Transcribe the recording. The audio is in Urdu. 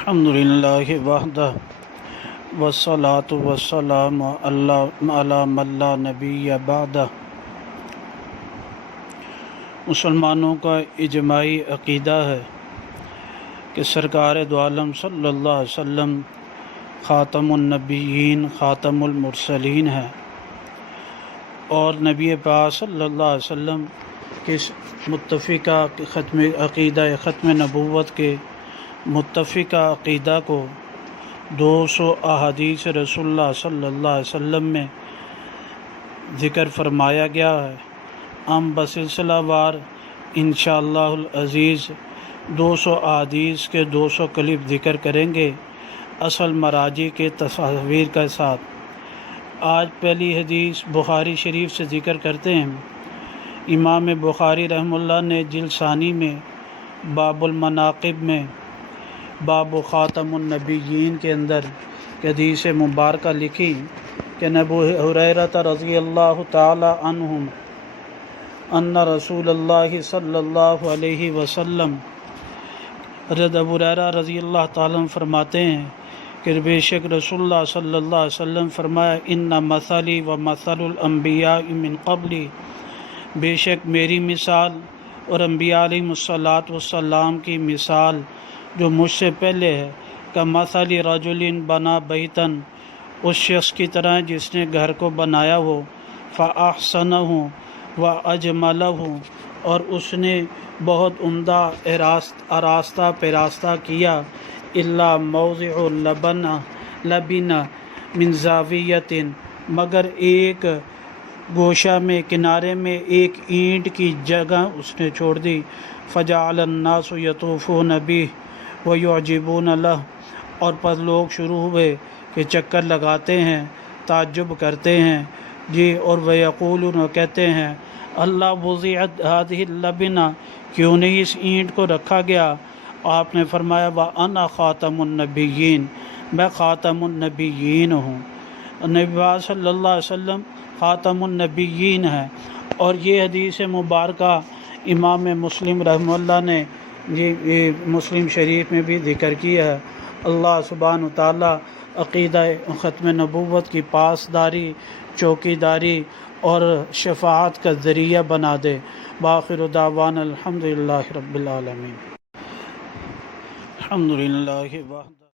الحمدللہ وحدہ والصلاة والسلام علی من لا نبی بعدہ۔ مسلمانوں کا اجماعی عقیدہ ہے کہ سرکار دو عالم صلی اللہ علیہ وسلم خاتم النبیین خاتم المرسلین ہیں، اور نبی پاک صلی اللہ علیہ وسلم کے متفقہ ختم نبوت کے متفقہ عقیدہ کو 200 احادیث رسول اللہ صلی اللہ علیہ وسلم میں ذکر فرمایا گیا ہے۔ ہم بسلسلہ وار انشاءاللہ العزیز 200 احادیث کے 200 کلپ ذکر کریں گے اصل مراجع کے تصاویر کے ساتھ۔ آج پہلی حدیث بخاری شریف سے ذکر کرتے ہیں۔ امام بخاری رحمہ اللہ نے جلد ثانی میں باب المناقب میں باب خاتم النبیین کے اندر حدیث مبارکہ لکھی کہ ابو ہریرہ رضی اللہ تعالی عنہ ان رسول اللہ صلی اللہ علیہ وسلم، حضرت ابو ہریرہ رضی اللہ تعالی عنہ فرماتے ہیں کہ بے شک رسول اللہ صلی اللہ علیہ وسلم فرمایا ان مثلی و مثل الانبیاء من قبلی، بے شک میری مثال اور انبیاء علیہ السلام کی مثال جو مجھ سے پہلے ہے، کا مثل رجل بنا بیتن، اس شخص کی طرح جس نے گھر کو بنایا ہو، فاحسنہ و اجملہ، اور اس نے بہت عمدہ آراستہ پیراستہ کیا، الا موضع لبن من زاویۃ، مگر ایک گوشہ میں کنارے میں ایک اینٹ کی جگہ اس نے چھوڑ دی، فجعل الناس یطوفون بہ ویعجبون لہ، اور پس لوگ شروع ہوئے کہ چکر لگاتے ہیں، تعجب کرتے ہیں جی، اور ویقولون، کہتے ہیں اللہ وضعت ہذہ اللبنہ، کیوں نہیں اس اینٹ کو رکھا گیا؟ آپ نے فرمایا وانا خاتم النبیین، میں خاتم النبیین ہوں۔ نبی پاک صلی اللہ علیہ وسلم خاتم النبیین ہے۔ اور یہ حدیث مبارکہ امام مسلم رحمہ اللہ نے یہ مسلم شریف میں بھی ذکر کیا ہے۔ اللہ سبحانہ وتعالی عقیدہ ختم نبوت کی پاسداری، چوکیداری اور شفاعت کا ذریعہ بنا دے۔ بآخر دعوانا الحمدللہ رب العالمین۔ الحمدللہ وحدہ۔